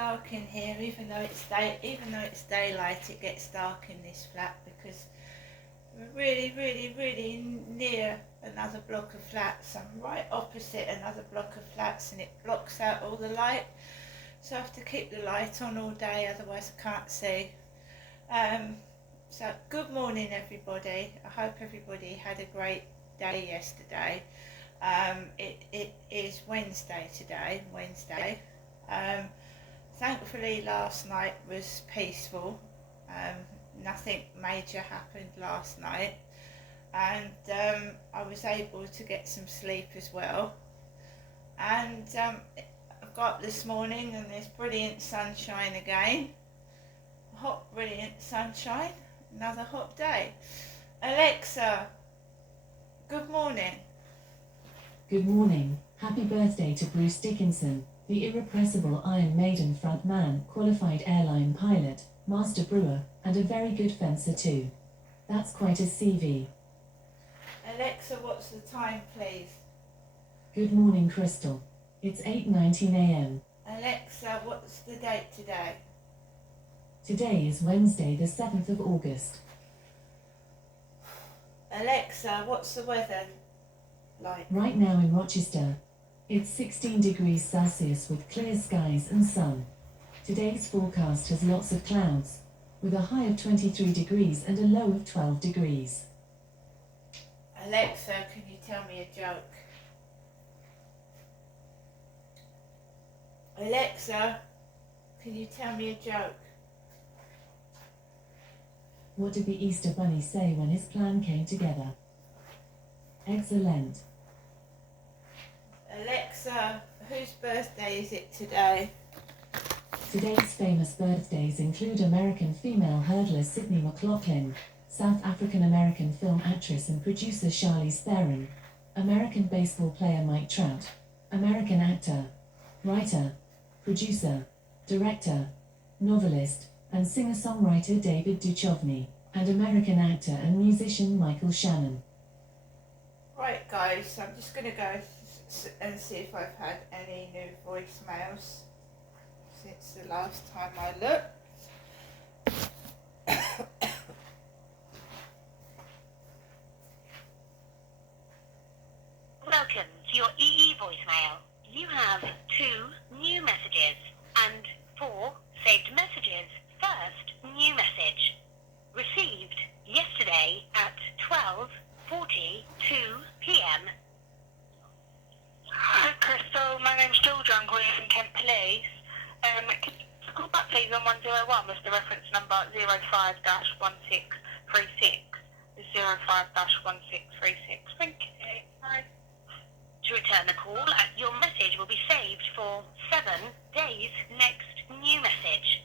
dark in here, even though it's daylight. It gets dark in this flat because we're really near another block of flats. I'm right opposite another block of flats, and it blocks out all the light. So I have to keep the light on all day, otherwise I can't see. So good morning, everybody. I hope everybody had a great day yesterday. It is Wednesday today, Thankfully last night was peaceful. Nothing major happened last night, and I was able to get some sleep as well. And I got up this morning and there's brilliant sunshine again. Hot, brilliant sunshine. Another hot day. Alexa, good morning. Good morning. Happy birthday to Bruce Dickinson, the irrepressible Iron Maiden frontman, qualified airline pilot, master brewer, and a very good fencer too. That's quite a CV. Alexa, what's the time, please? Good morning, Crystal. It's 8:19 a.m. Alexa, what's the date today? Today is Wednesday, the 7th of August. Alexa, what's the weather like? Right now in Rochester, it's 16 degrees Celsius with clear skies and sun. Today's forecast has lots of clouds, with a high of 23 degrees and a low of 12 degrees. Alexa, can you tell me a joke? Alexa, can you tell me a joke? What did the Easter Bunny say when his plan came together? Excellent. Alexa, whose birthday is it today? Today's famous birthdays include American female hurdler Sydney McLaughlin, South African-American film actress and producer Charlize Theron, American baseball player Mike Trout, American actor, writer, producer, director, novelist, and singer-songwriter David Duchovny, and American actor and musician Michael Shannon. Right guys, so I'm just going to go and see if I've had any new voicemails since the last time I looked. Welcome to your EE voicemail. You have 2 new messages and 4 saved messages. First new message. Received yesterday at 12:42 p.m. Hi Crystal, my name's Georgia, I'm calling from Kent Police. Call back please on 101 with the reference number 05-1636. 05-1636. Thank you. Bye. To return the call, your message will be saved for 7 days. Next new message.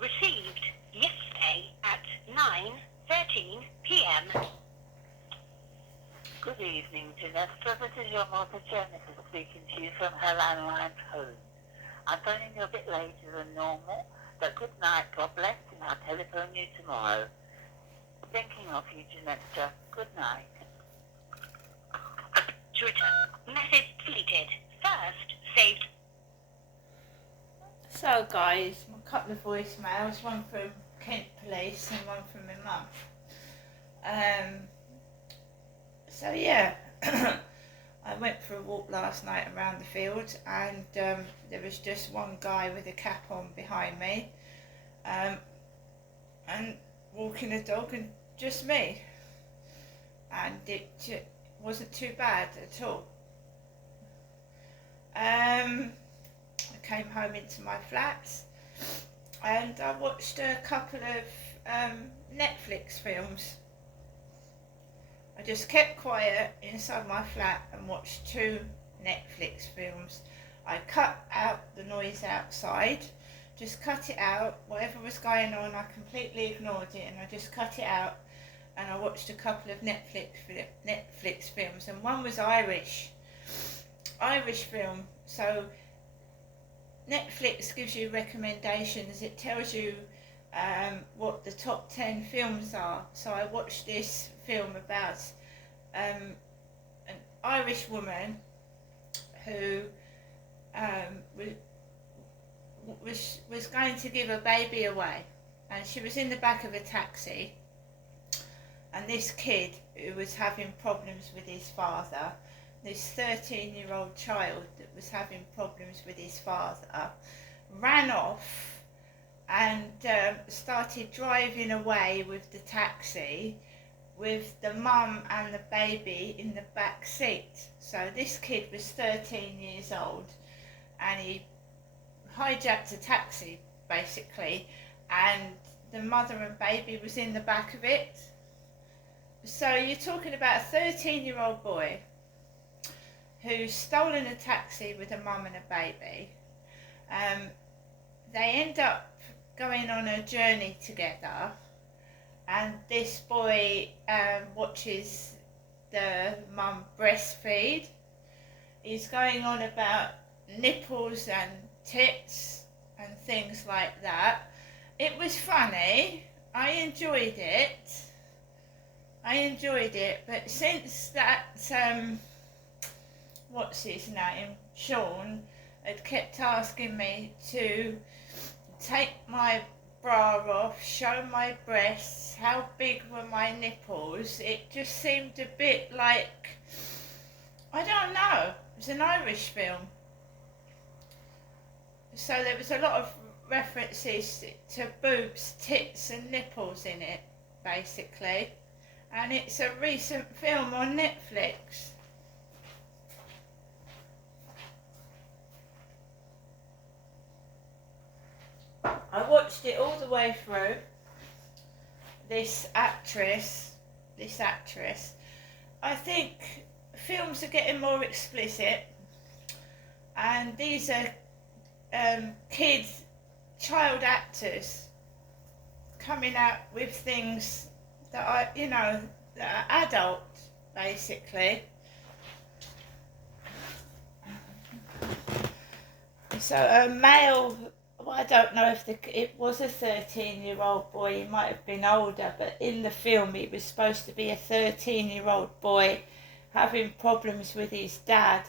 Received yesterday at 9:13 p.m. Good evening, Janessa. This is your mother Jennifer speaking to you from her landline home. I'm phoning you a bit later than normal, but good night, God bless, and I'll telephone you tomorrow. Thinking of you, Janessa. Good night. To return, message deleted. First saved. So guys, a couple of voicemails, one from Kent Police and one from my mum. So yeah, I went for a walk last night around the field, and there was just one guy with a cap on behind me, and walking a dog, and just me, and it wasn't too bad at all. I came home into my flats and I watched a couple of Netflix films. I just kept quiet inside my flat and watched 2 Netflix films. I cut out the noise outside, just cut it out. Whatever was going on, I completely ignored it and I just cut it out, and I watched a couple of Netflix films, and one was Irish film. So Netflix gives you recommendations. It tells you what the top 10 films are. So I watched this film about an Irish woman who was going to give a baby away, and she was in the back of a taxi, and this kid who was having problems with his father, this 13-year-old child that was having problems with his father, ran off and started driving away with the taxi with the mum and the baby in the back seat. So this kid was 13 years old, and he hijacked a taxi basically, and the mother and baby was in the back of it. So you're talking about a 13-year-old boy who's stolen a taxi with a mum and a baby. They end up going on a journey together, and this boy watches the mum breastfeed. He's going on about nipples and tits and things like that. It was funny. I enjoyed it, but since that what's his name, Sean, had kept asking me to take my bra off, show my breasts, how big were my nipples, it just seemed a bit like, I don't know, it was an Irish film. So there was a lot of references to boobs, tits and nipples in it, basically. And it's a recent film on Netflix. I watched it all the way through. This actress, I think films are getting more explicit, and these are child actors coming out with things that are, that are adult, basically. So a male, well, I don't know if it was a 13-year-old boy, he might have been older, but in the film it was supposed to be a 13-year-old boy having problems with his dad,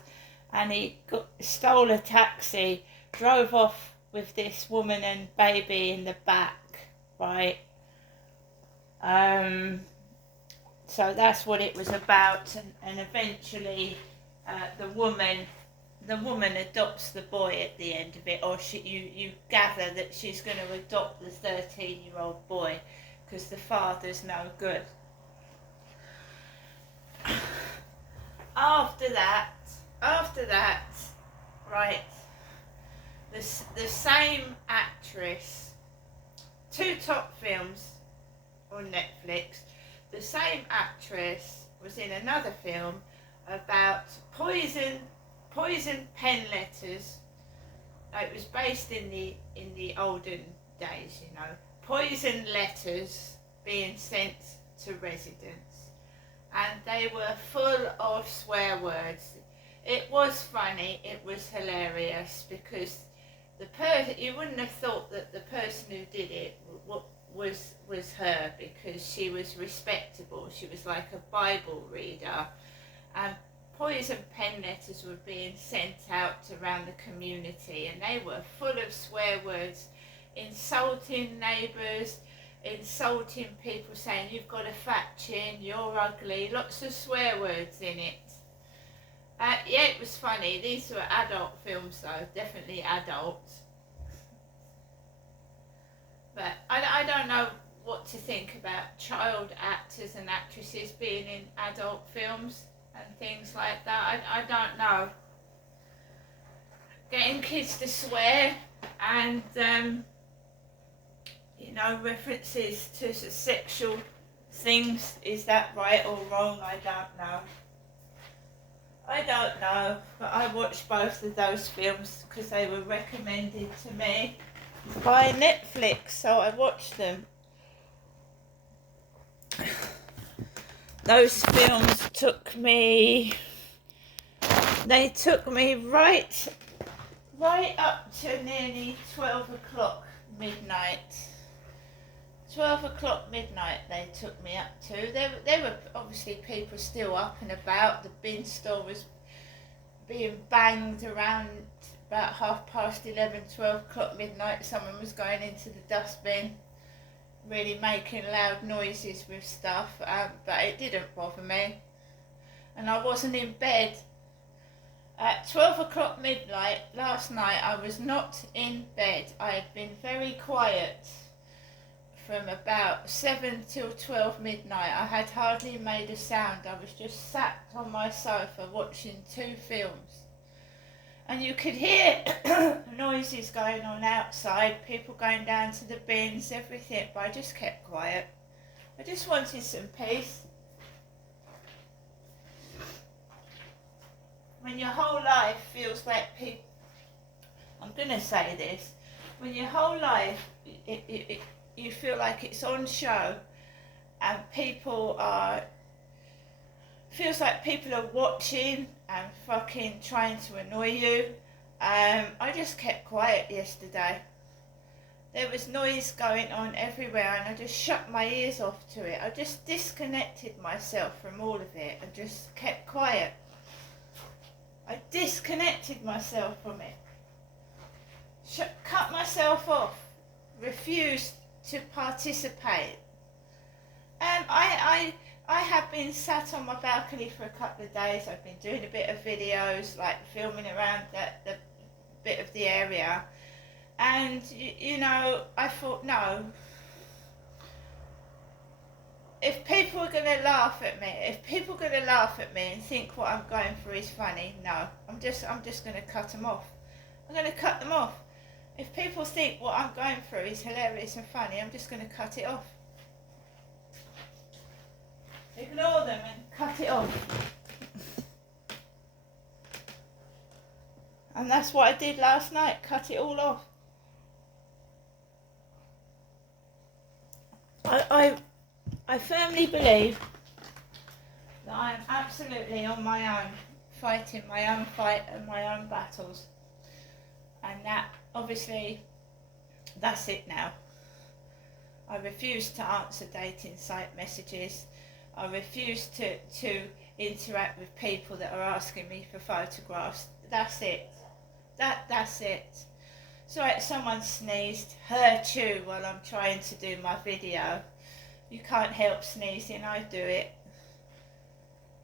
and he stole a taxi, drove off with this woman and baby in the back, right? So that's what it was about, and eventually the woman adopts the boy at the end of it, or you gather that she's going to adopt the 13-year-old boy because the father's no good. After that, right, the same actress, two top films on Netflix, the same actress was in another film about poison pen letters. It was based in the olden days, poison letters being sent to residents, and they were full of swear words. It was funny, it was hilarious, because you wouldn't have thought that the person who did it was her, because she was respectable. She was like a Bible reader, and poison pen letters were being sent out around the community, and they were full of swear words, insulting neighbours, insulting people, saying you've got a fat chin, you're ugly, lots of swear words in it. Yeah, it was funny. These were adult films though, definitely adult. But I don't know what to think about child actors and actresses being in adult films and things like that. I don't know. Getting kids to swear and references to sexual things, is that right or wrong? I don't know, but I watched both of those films because they were recommended to me by Netflix, so I watched them. Those films took me right up to nearly 12 o'clock midnight. 12 o'clock midnight they took me up to. There were obviously people still up and about. The bin store was being banged around about 11:30, 12 o'clock midnight, someone was going into the dustbin, really making loud noises with stuff, but it didn't bother me. And I wasn't in bed. At 12 o'clock midnight last night, I was not in bed. I had been very quiet from about 7 till 12 midnight. I had hardly made a sound. I was just sat on my sofa watching 2 films. And you could hear noises going on outside, people going down to the bins, everything, but I just kept quiet. I just wanted some peace. When your whole life feels like people, I'm going to say this, when your whole life, you feel like it's on show and feels like people are watching and fucking trying to annoy you. I just kept quiet yesterday. There was noise going on everywhere and I just shut my ears off to it. I just disconnected myself from all of it and just kept quiet. I disconnected myself from it. Cut myself off. Refused to participate. I have been sat on my balcony for a couple of days. I've been doing a bit of videos, like filming around the bit of the area. And, you know, I thought, no. If people are going to laugh at me, and think what I'm going through is funny, no. I'm just going to cut them off. I'm going to cut them off. If people think what I'm going through is hilarious and funny, I'm just going to cut it off. Ignore them and cut it off. And that's what I did last night, cut it all off. I firmly believe that I am absolutely on my own, fighting my own fight and my own battles. And that, obviously, that's it now. I refuse to answer dating site messages. I refuse to interact with people that are asking me for photographs. That's it. That's it. So someone sneezed, hurt you while I'm trying to do my video. You can't help sneezing, I do it.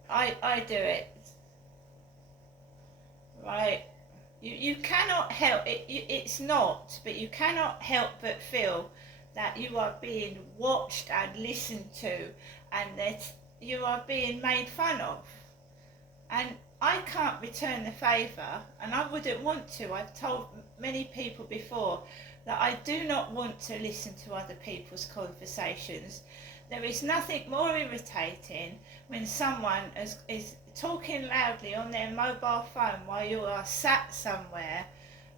I do it. Right? You cannot help it. It's not, but you cannot help but feel that you are being watched and listened to, and that you are being made fun of. And I can't return the favour, and I wouldn't want to. I've told many people before that I do not want to listen to other people's conversations. There is nothing more irritating when someone is talking loudly on their mobile phone while you are sat somewhere,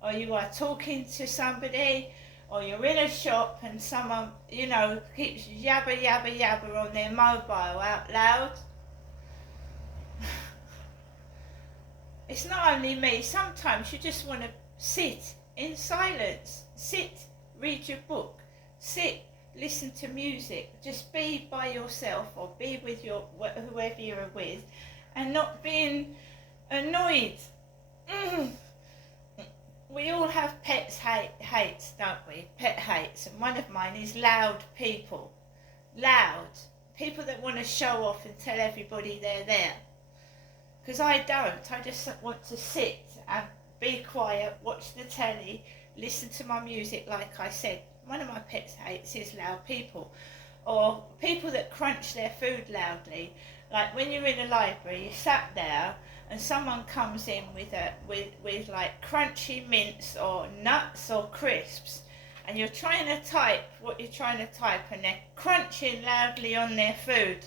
or you are talking to somebody, or you're in a shop and someone, you know, keeps yabba yabba yabba on their mobile out loud. It's not only me, sometimes you just want to sit in silence, sit, read your book, sit, listen to music, just be by yourself or be with whoever you're with, and not being annoyed. We all have hates, don't we? Pet hates, and one of mine is loud people. Loud. People that want to show off and tell everybody they're there. Because I don't. I just want to sit and be quiet, watch the telly, listen to my music, like I said. One of my pet hates is loud people. Or people that crunch their food loudly. Like when you're in a library, you sat there and someone comes in with like crunchy mints or nuts or crisps, and you're trying to type what you're trying to type and they're crunching loudly on their food.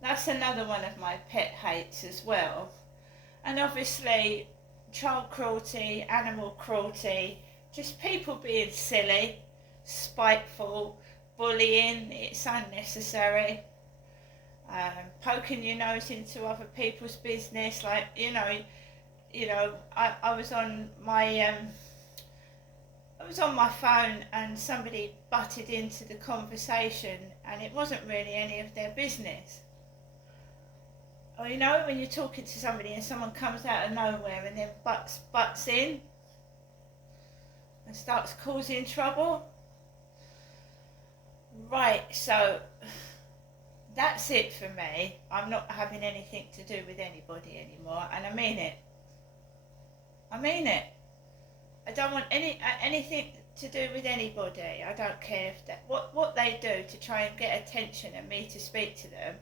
That's another one of my pet hates as well. And obviously child cruelty, animal cruelty, just people being silly, spiteful, bullying, it's unnecessary. Poking your nose into other people's business, like I was on my phone and somebody butted into the conversation and it wasn't really any of their business. Or you know, when you're talking to somebody and someone comes out of nowhere and then butts in and starts causing trouble. Right, so that's it for me. I'm not having anything to do with anybody anymore, and I mean it. I mean it. I don't want anything to do with anybody. I don't care if that what they do to try and get attention and me to speak to them.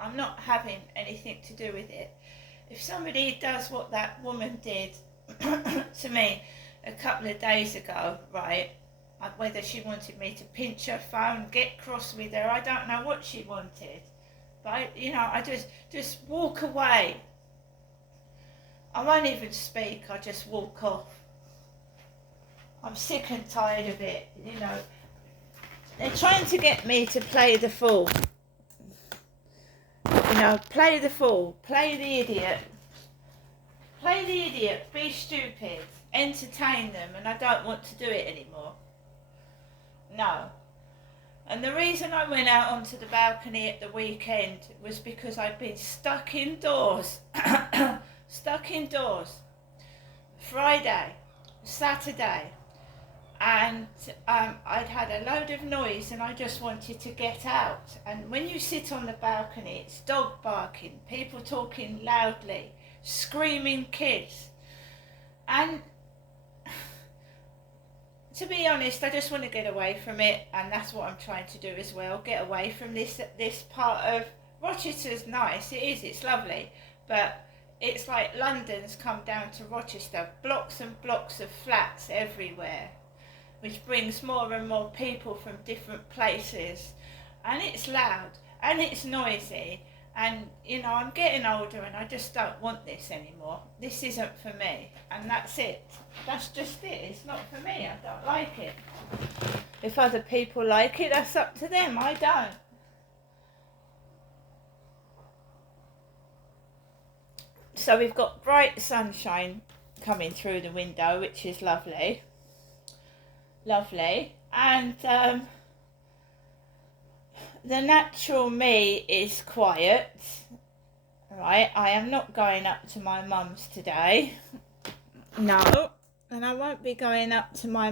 I'm not having anything to do with it. If somebody does what that woman did to me a couple of days ago, right, whether she wanted me to pinch her phone, get cross with her, I don't know what she wanted. But, I just walk away. I won't even speak, I just walk off. I'm sick and tired of it, They're trying to get me to play the fool. Play the fool, play the idiot. Play the idiot, be stupid, entertain them, and I don't want to do it anymore. No. And the reason I went out onto the balcony at the weekend was because I'd been stuck indoors. Stuck indoors. Friday, Saturday, and I'd had a load of noise and I just wanted to get out. And when you sit on the balcony, it's dog barking, people talking loudly, screaming kids. And to be honest, I just want to get away from it, and that's what I'm trying to do as well. Get away from this part of Rochester's nice. It is. It's lovely, but it's like London's come down to Rochester. Blocks and blocks of flats everywhere, which brings more and more people from different places, and it's loud and it's noisy. And I'm getting older and I just don't want this anymore. This isn't for me, and that's it. That's just it. It's not for me. I don't like it. If other people like it, that's up to them. I don't. So we've got bright sunshine coming through the window, which is lovely. Lovely. And the natural me is quiet, right? I am not going up to my mum's today. No. And I won't be going up to my